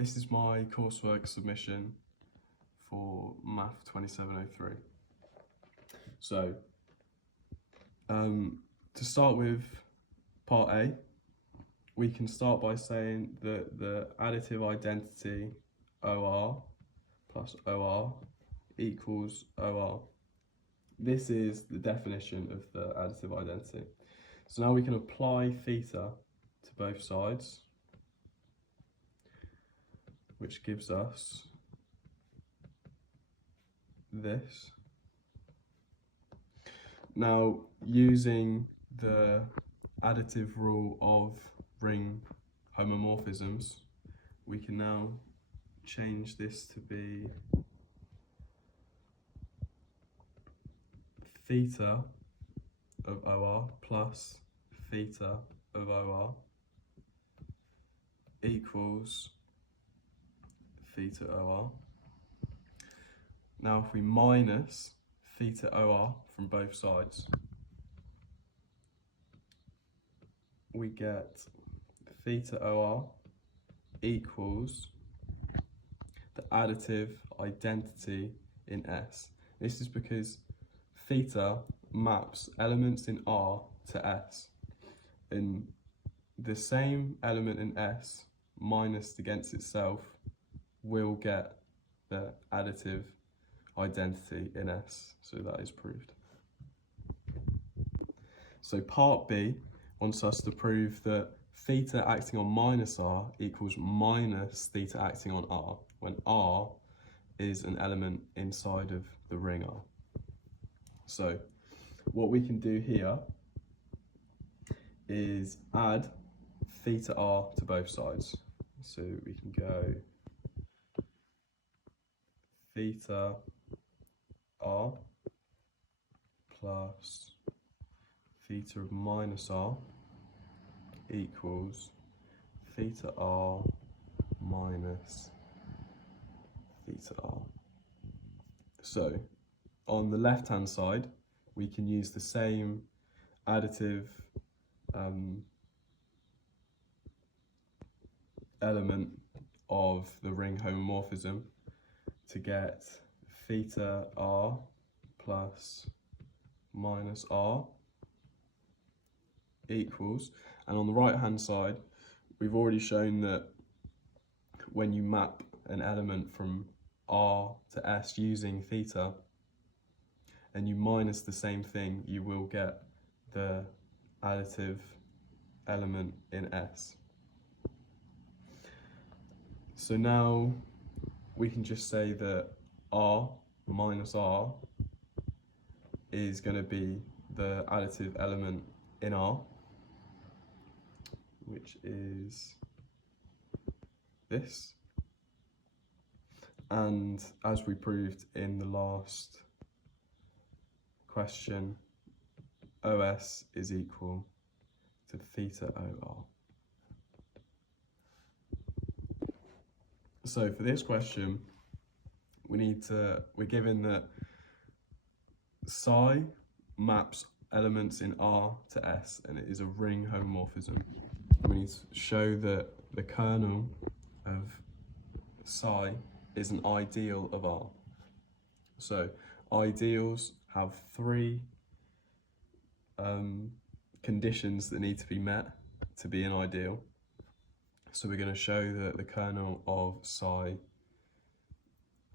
This is my coursework submission for MATH2703. So, to start with part A, we can start by saying that the additive identity OR plus OR equals OR. This is the definition of the additive identity. So now we can apply theta to both sides, which gives us this. Now, using the additive rule of ring homomorphisms, we can now change this to be theta of OR plus theta of OR equals theta OR. Now if we minus theta OR from both sides, we get theta OR equals the additive identity in S. This is because theta maps elements in R to S, and the same element in S minused against itself will get the additive identity in S, so that is proved. So part B wants us to prove that theta acting on minus R equals minus theta acting on R, when R is an element inside of the ring R. So what we can do here is add theta R to both sides. So we can go theta R plus theta of minus R equals theta R minus theta R. So on the left hand side, we can use the same additive element of the ring homomorphism to get theta R plus minus R equals, and on the right hand side we've already shown that when you map an element from R to S using theta and you minus the same thing, you will get the additive element in S. So now we can just say that R minus R is going to be the additive element in R, which is this. And as we proved in the last question, OS is equal to theta OR. So for this question, we're given that psi maps elements in R to S, and it is a ring homomorphism. We need to show that the kernel of psi is an ideal of R. So ideals have three conditions that need to be met to be an ideal. So we're going to show that the kernel of psi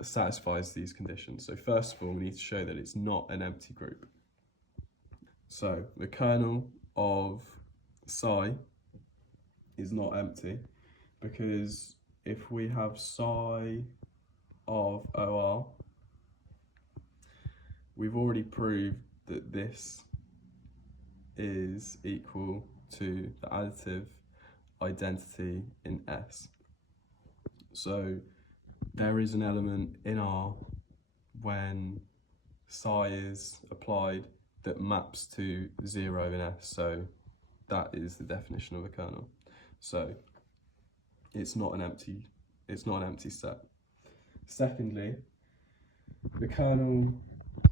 satisfies these conditions. So first of all, we need to show that it's not an empty group. So the kernel of psi is not empty, because if we have psi of OR, we've already proved that this is equal to the additive identity in S. So there is an element in R when psi is applied that maps to 0 in S, so that is the definition of a kernel. So it's not an empty set. Secondly, the kernel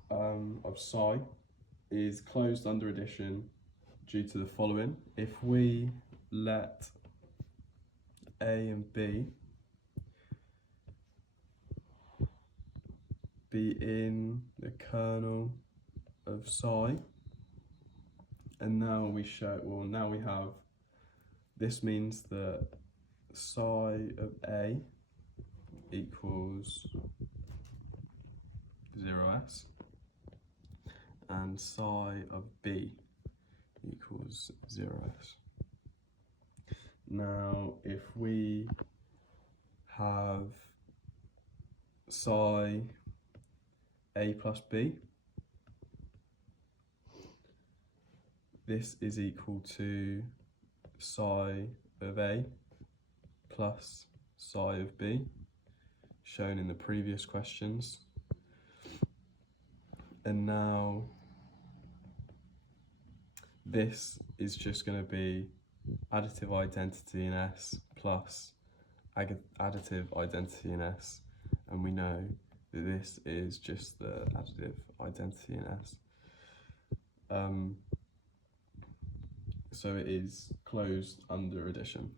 of psi is closed under addition due to the following. If we let A and B be in the kernel of psi. And now we have, this means that psi of A equals 0s, and psi of B equals 0s. Now, if we have psi A plus B, this is equal to psi of A plus psi of B, shown in the previous questions. And now this is just going to be additive identity in S plus additive identity in S, and we know that this is just the additive identity in S. So it is closed under addition.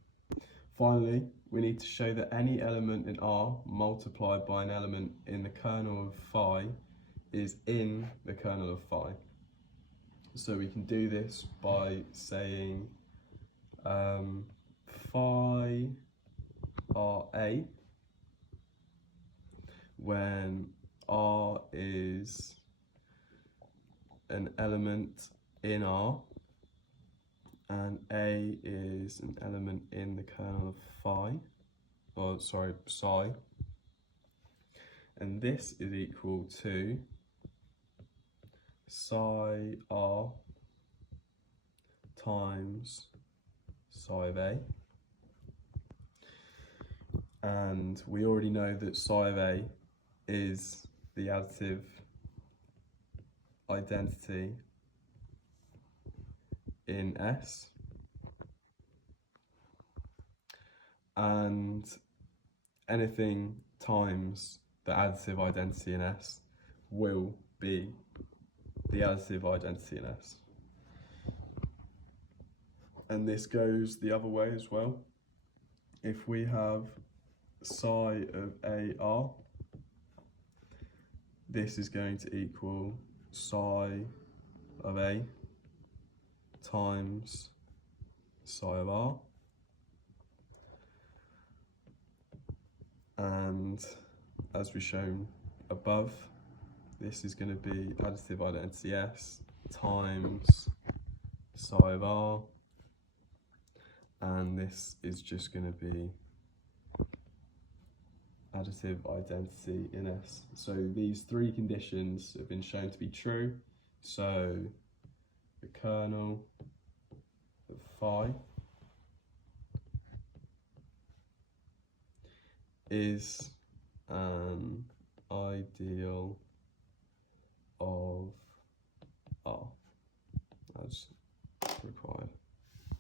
Finally, we need to show that any element in R multiplied by an element in the kernel of phi is in the kernel of phi. So we can do this by saying phi RA, when R is an element in R and A is an element in the kernel of psi, and this is equal to psi R times psi of A. And we already know that psi of A is the additive identity in S, and anything times the additive identity in S will be the additive identity in S. And this goes the other way as well. If we have psi of AR, this is going to equal psi of A times psi of R, and as we've shown above, this is going to be additive identity S times psi of R, and this is just going to be additive identity in S. So these three conditions have been shown to be true. So the kernel of phi is an ideal of